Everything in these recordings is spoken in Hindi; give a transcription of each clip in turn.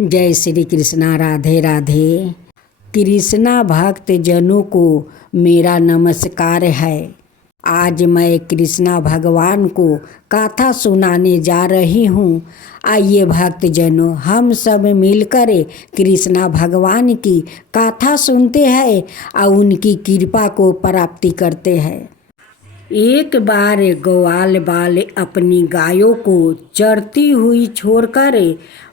जय श्री कृष्णा। राधे राधे। कृष्णा भक्त जनों को मेरा नमस्कार है। आज मैं कृष्णा भगवान को कथा सुनाने जा रही हूँ। आइए भक्त जनों, हम सब मिलकर कृष्णा भगवान की कथा सुनते हैं और उनकी कृपा को प्राप्ति करते हैं। एक बार ग्वाल बाल अपनी गायों को चरती हुई छोड़कर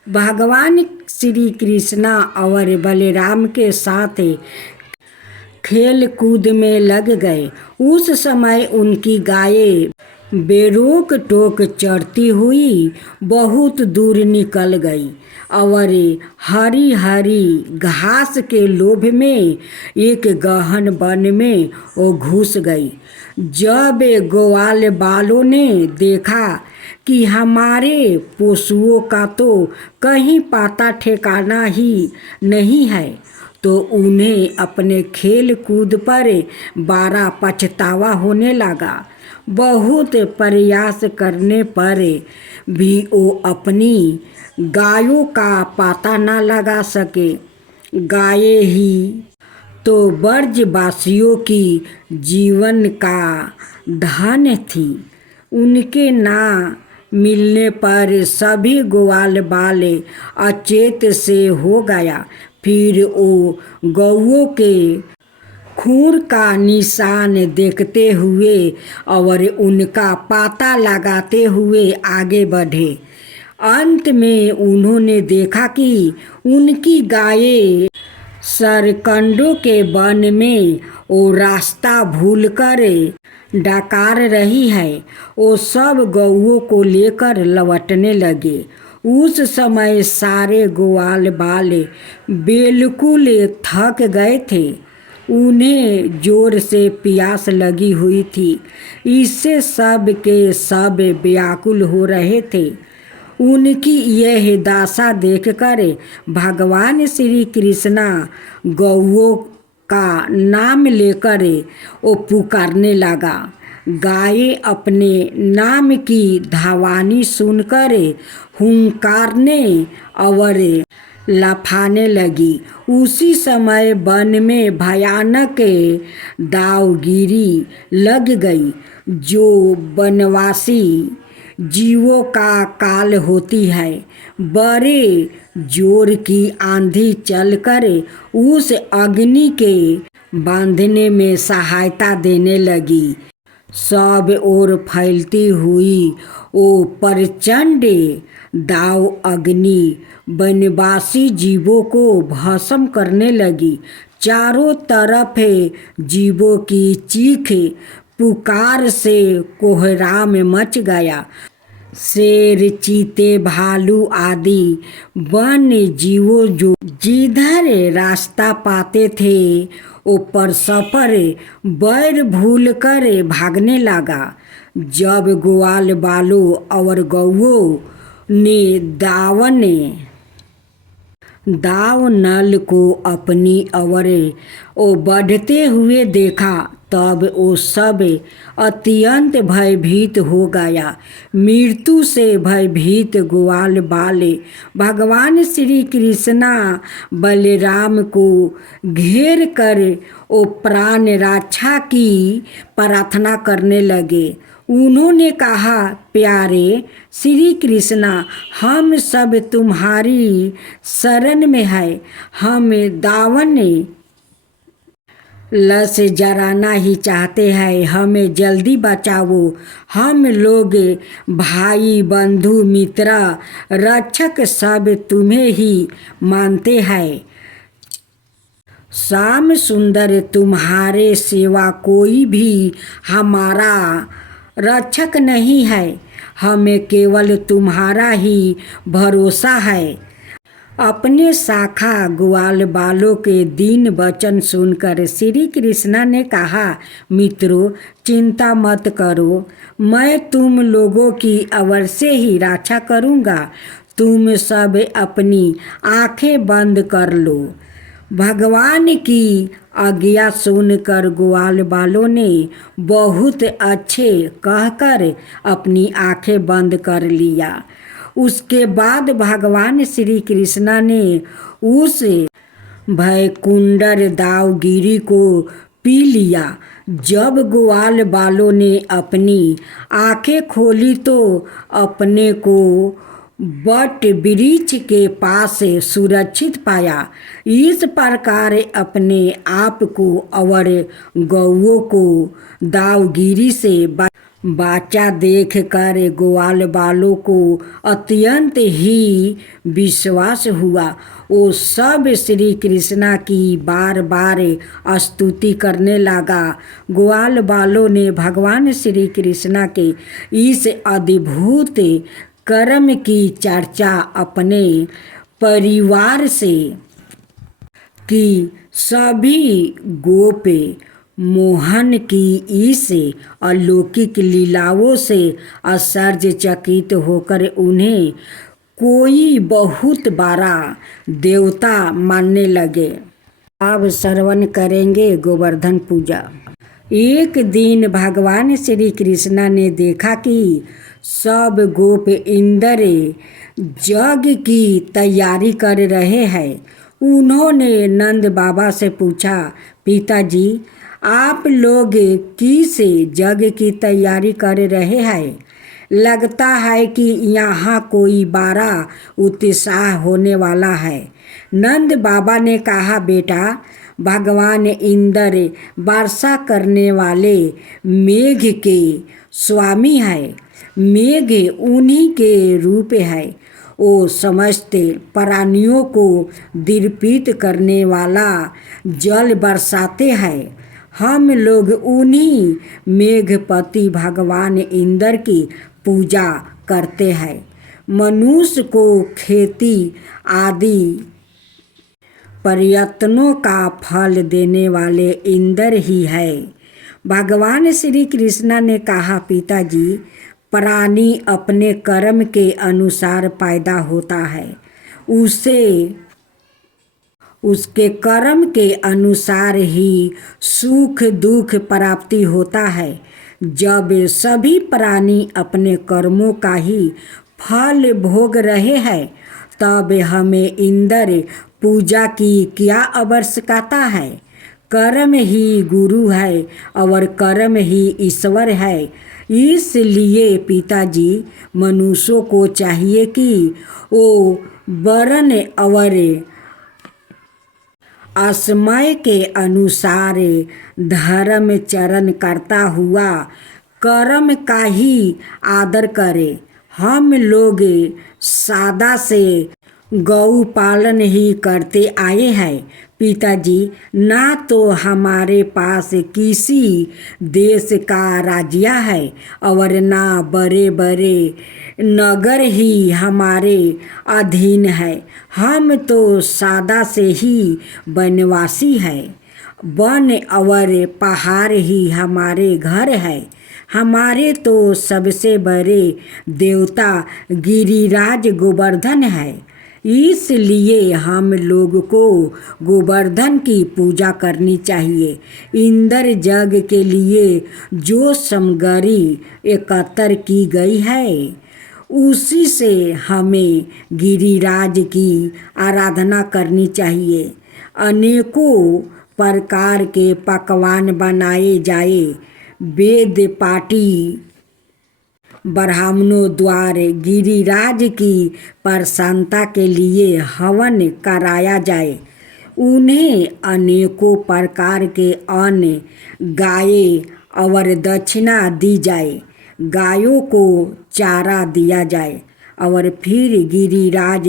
भगवान श्री कृष्णा और बलराम के साथ खेल कूद में लग गए। उस समय उनकी गायें बेरोक टोक चरती हुई बहुत दूर निकल गई और हरी हरी घास के लोभ में एक गहन वन में वो घुस गई। जब ग्वाल बालों ने देखा कि हमारे पशुओं का तो कहीं पता ठिकाना ही नहीं है, तो उन्हें अपने खेल कूद पर बड़ा पछतावा होने लगा। बहुत प्रयास करने पर भी वो अपनी गायों का पता न लगा सके। गायें ही तो ब्रजवासियों की जीवन का धन थी। उनके ना मिलने पर सभी ग्वाल बाल अचेत से हो गया। फिर वो गौओं के खूर का निशान देखते हुए और उनका पता लगाते हुए आगे बढ़े। अंत में उन्होंने देखा कि उनकी गायें सरकंडों के वन में वो रास्ता भूलकर डकार रही है। वो सब गौओं को लेकर लौटने लगे। उस समय सारे ग्वाल बाल बिल्कुल थक गए थे। उन्हें जोर से प्यास लगी हुई थी। इससे सब के सब व्याकुल हो रहे थे। उनकी यह दशा देखकर भगवान श्री कृष्णा गौओं का नाम लेकर वो पुकारने लगा। गायें अपने नाम की ध्वनि सुनकर हुंकारने और लफाने लगी। उसी समय वन में भयानक दावगिरी लग गई, जो वनवासी जीवों का काल होती है। बड़े जोर की आंधी चलकर उस अग्नि के बांधने में सहायता देने लगी। सब ओर फैलती हुई वो प्रचंड दाव अग्नि वनवासी जीवों को भस्म करने लगी। चारों तरफ जीवों की चीख पुकार से कोहराम मच गया। शेर, चीते, भालू आदि वन जीवों जो जिधर रास्ता पाते थे वो परस्पर बैर भूल कर भागने लगा। जब ग्वाल बालों और गौओं ने दाव नल को अपनी ओर वो बढ़ते हुए देखा, तब वो सब अत्यंत भयभीत हो गया। मृत्यु से भयभीत ग्वाल बाल भगवान श्री कृष्णा बलराम को घेर कर वो प्राण रक्षा की प्रार्थना करने लगे। उन्होंने कहा, प्यारे श्री कृष्णा, हम सब तुम्हारी शरण में है। हम दावन लस जराना ही चाहते हैं। हमें जल्दी बचाओ। हम लोग भाई, बंधु, मित्र, रक्षक सब तुम्हें ही मानते हैं। श्याम सुंदर, तुम्हारे सिवा कोई भी हमारा रक्षक नहीं है। हमें केवल तुम्हारा ही भरोसा है। अपने शाखा ग्वाल बालों के दीन वचन सुनकर श्री कृष्णा ने कहा, मित्रों, चिंता मत करो। मैं तुम लोगों की अवश्य ही रक्षा करूँगा। तुम सब अपनी आंखें बंद कर लो। भगवान की आज्ञा सुनकर ग्वाल बालों ने बहुत अच्छे कहकर अपनी आंखें बंद कर लिया। उसके बाद भगवान श्री कृष्ण ने उस भयकुंडर दावगिरी को पी लिया। जब ग्वाल बालों ने अपनी आंखें खोली तो अपने को बट वृक्ष के पास सुरक्षित पाया। इस प्रकार अपने आप को और गौओं को दावगिरी से बाचा देख कर ग्वाल बालों को अत्यंत ही विश्वास हुआ। वो सब श्री कृष्णा की बार बार स्तुति करने लगा। ग्वाल बालों ने भगवान श्री कृष्णा के इस अद्भुत कर्म की चर्चा अपने परिवार से की। सभी गोप मोहन की इस अलौकिक लीलाओं से आश्चर्यचकित होकर उन्हें कोई बहुत बड़ा देवता मानने लगे। अब श्रवण करेंगे गोवर्धन पूजा। एक दिन भगवान श्री कृष्ण ने देखा कि सब गोप इंद्र यज्ञ की तैयारी कर रहे हैं। उन्होंने नंद बाबा से पूछा, पिताजी आप लोग किस यज्ञ की तैयारी कर रहे हैं? लगता है कि यहाँ कोई बड़ा उत्साह होने वाला है। नंद बाबा ने कहा, बेटा भगवान इंद्र वर्षा करने वाले मेघ के स्वामी है। मेघ उन्हीं के रूप है। वो समस्त प्राणियों को दीर्पित करने वाला जल बरसाते हैं। हम लोग उन्हीं मेघपति भगवान इंद्र की पूजा करते हैं। मनुष्य को खेती आदि प्रयत्नों का फल देने वाले इंद्र ही है। भगवान श्री कृष्ण ने कहा, पिताजी प्राणी अपने कर्म के अनुसार पैदा होता है। उसके कर्म के अनुसार ही सुख दुख प्राप्ति होता है। जब सभी प्राणी अपने कर्मों का ही फल भोग रहे हैं तब हमें इंद्र पूजा की क्या आवश्यकता है? कर्म ही गुरु है और कर्म ही ईश्वर है। इसलिए पिताजी मनुष्यों को चाहिए कि वो वर्ण और असमय के अनुसार धर्म चरण करता हुआ कर्म का ही आदर करे। हम लोग सदा से गौ पालन ही करते आए हैं। पिताजी ना तो हमारे पास किसी देश का राज्य है और ना बड़े बड़े नगर ही हमारे अधीन है। हम तो सदा से ही वनवासी है। वन और पहाड़ ही हमारे घर है। हमारे तो सबसे बड़े देवता गिरिराज गोवर्धन है। इसलिए हम लोग को गोवर्धन की पूजा करनी चाहिए। इंद्र यज्ञ के लिए जो सामग्री एकत्र की गई है उसी से हमें गिरिराज की आराधना करनी चाहिए। अनेकों प्रकार के पकवान बनाए जाए। वेद पाठी ब्राह्मणों द्वारा गिरिराज की प्रसन्नता के लिए हवन कराया जाए। उन्हें अनेकों प्रकार के अन्न गाय और दक्षिणा दी जाए। गायों को चारा दिया जाए और फिर गिरिराज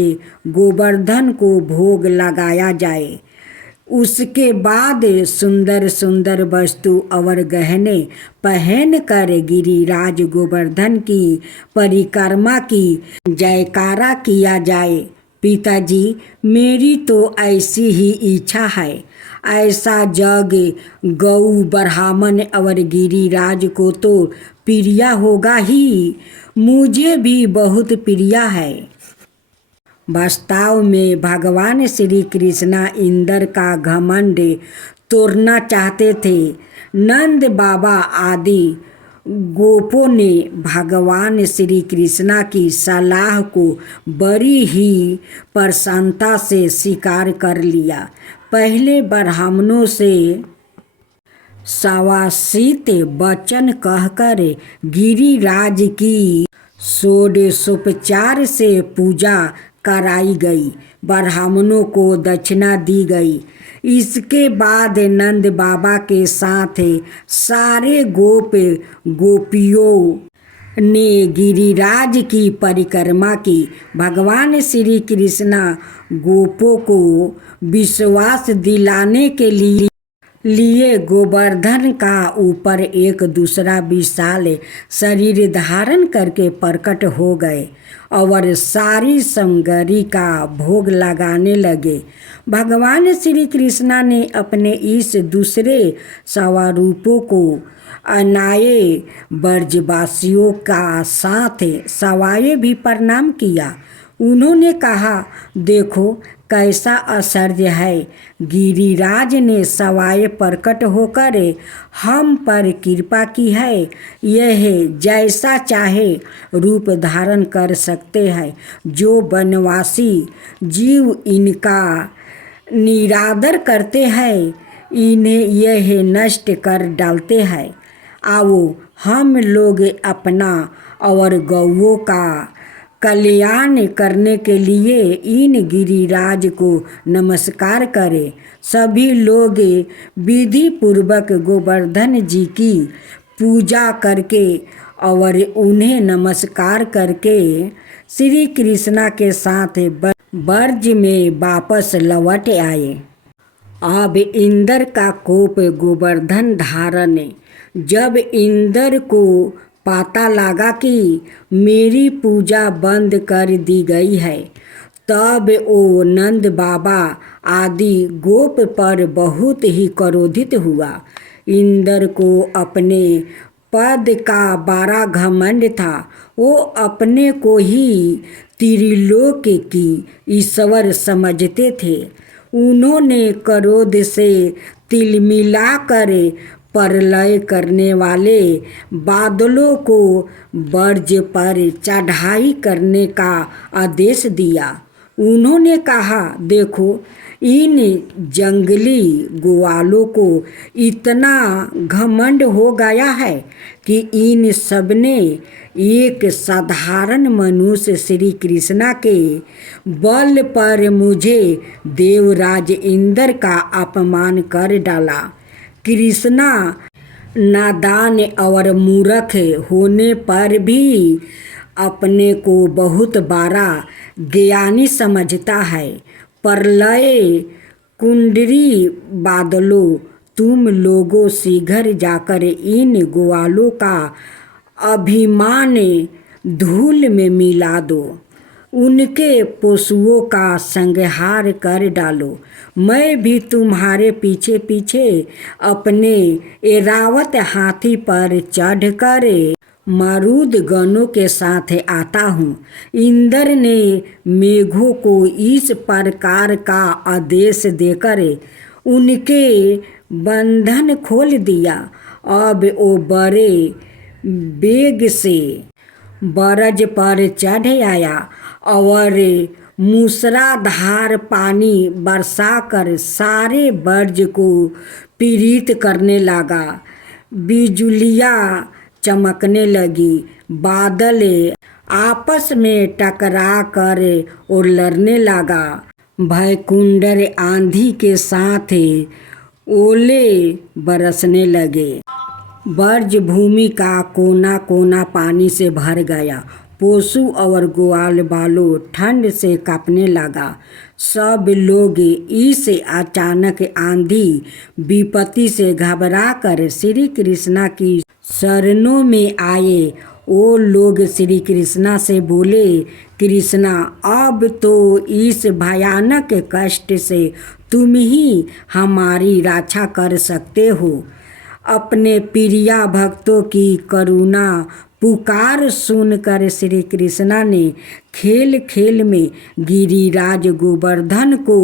गोवर्धन को भोग लगाया जाए। उसके बाद सुंदर सुंदर वस्तु और गहने पहनकर गिरिराज गोवर्धन की परिक्रमा की जयकारा किया जाए। पिताजी मेरी तो ऐसी ही इच्छा है। ऐसा जग गौ ब्राह्मण और गिरिराज को तो प्रिय होगा ही। मुझे भी बहुत प्रिय है। वास्तव में भगवान श्री कृष्ण इंद्र का घमंड तोड़ना चाहते थे। नंद बाबा आदि गोपों ने भगवान श्री कृष्णा की सलाह को बड़ी ही प्रसन्नता से स्वीकार कर लिया। पहले ब्राह्मणों से सवासित वचन कहकर गिरिराज की षोडशोपचार से पूजा कराई गई, ब्राह्मणों को दक्षिणा दी गई। इसके बाद नंद बाबा के साथ सारे गोपियों ने गिरिराज की परिक्रमा की। भगवान श्री कृष्णा गोपों को विश्वास दिलाने के लिए गोवर्धन का ऊपर एक दूसरा विशाल शरीर धारण करके प्रकट हो गए और सारी सामग्री का भोग लगाने लगे। भगवान श्री कृष्णा ने अपने इस दूसरे स्वरूपों को अनाये ब्रजवासियों का साथ सवाए भी प्रणाम किया। उन्होंने कहा, देखो कैसा आश्चर्य है, गिरिराज ने सवाए प्रकट होकर हम पर कृपा की है। यह जैसा चाहे रूप धारण कर सकते हैं। जो वनवासी जीव इनका निरादर करते हैं, इन्हें यह नष्ट कर डालते हैं। आओ हम लोग अपना और गौओं का कल्याण करने के लिए इन गिरिराज को नमस्कार करें। सभी लोग विधि पूर्वक गोवर्धन जी की पूजा करके और उन्हें नमस्कार करके श्री कृष्णा के साथ ब्रज में वापस लौट आए। अब इंद्र का कोप गोवर्धन धारण। जब इंद्र को पता लगा कि मेरी पूजा बंद कर दी गई है, तब वो नंद बाबा आदि गोप पर बहुत ही क्रोधित हुआ। इंद्र को अपने पद का बड़ा घमंड था। वो अपने को ही त्रिलोक की ईश्वर समझते थे। उन्होंने क्रोध से तिलमिलाकर प्रलय करने वाले बादलों को ब्रज पर चढ़ाई करने का आदेश दिया। उन्होंने कहा, देखो इन जंगली ग्वालों को इतना घमंड हो गया है कि इन सबने एक साधारण मनुष्य श्री कृष्णा के बल पर मुझे देवराज इंद्र का अपमान कर डाला। कृष्णा नादान और मूर्ख होने पर भी अपने को बहुत बड़ा ज्ञानी समझता है। प्रलय कुंडली बादलों, तुम लोगों शीघ्र जाकर इन ग्वालों का अभिमान धूल में मिला दो, उनके पशुओं का संहार कर डालो। मैं भी तुम्हारे पीछे पीछे अपने एरावत हाथी पर चढ़कर मारुद गणों के साथ आता हूँ। इंद्र ने मेघों को इस प्रकार का आदेश देकर उनके बंधन खोल दिया। अब वो बड़े वेग से ब्रज पर चढ़ आया और मूसलाधार पानी बरसाकर सारे ब्रज को पीड़ित करने लगा। बिजलियाँ चमकने लगी, बादल आपस में टकरा कर और लड़ने लगा। भयंकर आंधी के साथ ओले बरसने लगे। ब्रज भूमि का कोना कोना पानी से भर गया। पशु और ग्वाल बालों ठंड से कांपने लगा। सब लोग इस अचानक आंधी विपत्ति से घबराकर श्री कृष्णा की शरणों में आए। वो लोग श्री कृष्णा से बोले, कृष्णा अब तो इस भयानक कष्ट से तुम ही हमारी रक्षा कर सकते हो। अपने प्रिय भक्तों की करुणा पुकार सुनकर श्री कृष्णा ने खेल खेल में गिरिराज गोवर्धन को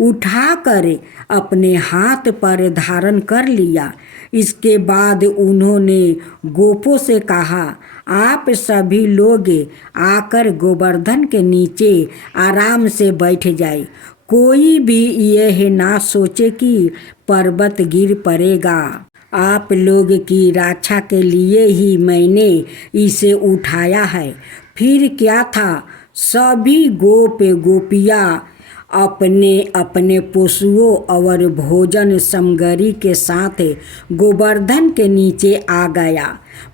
उठाकर अपने हाथ पर धारण कर लिया। इसके बाद उन्होंने गोपों से कहा, आप सभी लोग आकर गोवर्धन के नीचे आराम से बैठ जाए। कोई भी यह ना सोचे कि पर्वत गिर पड़ेगा। आप लोग की रक्षा के लिए ही मैंने इसे उठाया है। फिर क्या था, सभी गोप गोपियाँ अपने अपने पशुओं और भोजन सामग्री के साथ गोवर्धन के नीचे आ गया।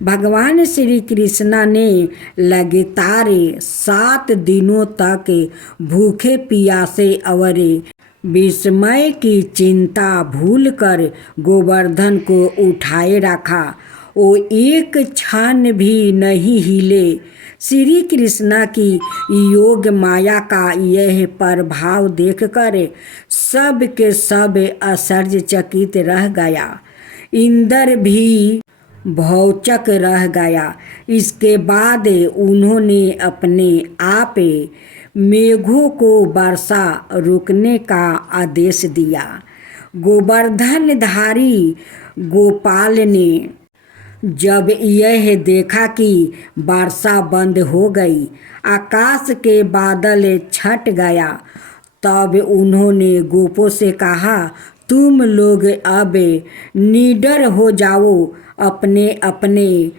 भगवान श्री कृष्णा ने लगातार 7 दिनों तक भूखे प्यासे और विस्मय की चिंता भूलकर गोवर्धन को उठाए रखा। वो एक क्षण भी नहीं हिले। श्री कृष्णा की योग माया का यह प्रभाव देखकर सब के सब आश्चर्यचकित रह गया। इंद्र भी भौचक रह गया। इसके बाद उन्होंने अपने आप मेघों को वर्षा रोकने का आदेश दिया। गोवर्धनधारी गोपाल ने जब यह देखा कि वर्षा बंद हो गई, आकाश के बादल छट गया, तब उन्होंने गोपों से कहा, तुम लोग अब निडर हो जाओ, अपने अपने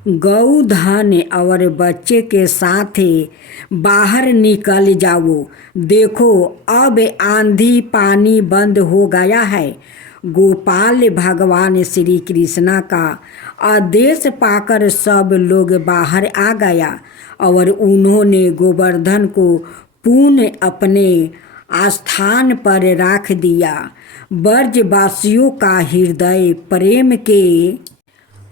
गौधन और बच्चे के साथ बाहर निकल जाओ। देखो, अब आंधी पानी बंद हो गया है। गोपाल भगवान श्री कृष्णा का आदेश पाकर सब लोग बाहर आ गया और उन्होंने गोवर्धन को पुनः अपने स्थान पर रख दिया। ब्रजवासियों का हृदय प्रेम के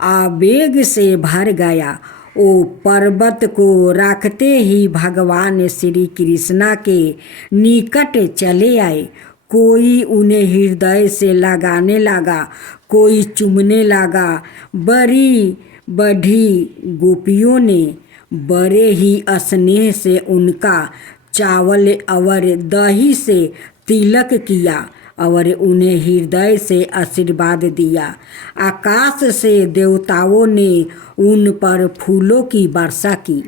आवेग से भर गया। वो पर्वत को रखते ही भगवान श्री कृष्णा के निकट चले आए। कोई उन्हें हृदय से लगाने लगा, कोई चूमने लगा। बड़ी बड़ी गोपियों ने बड़े ही स्नेह से उनका चावल और दही से तिलक किया और उन्हें हृदय से आशीर्वाद दिया। आकाश से देवताओं ने उन पर फूलों की वर्षा की।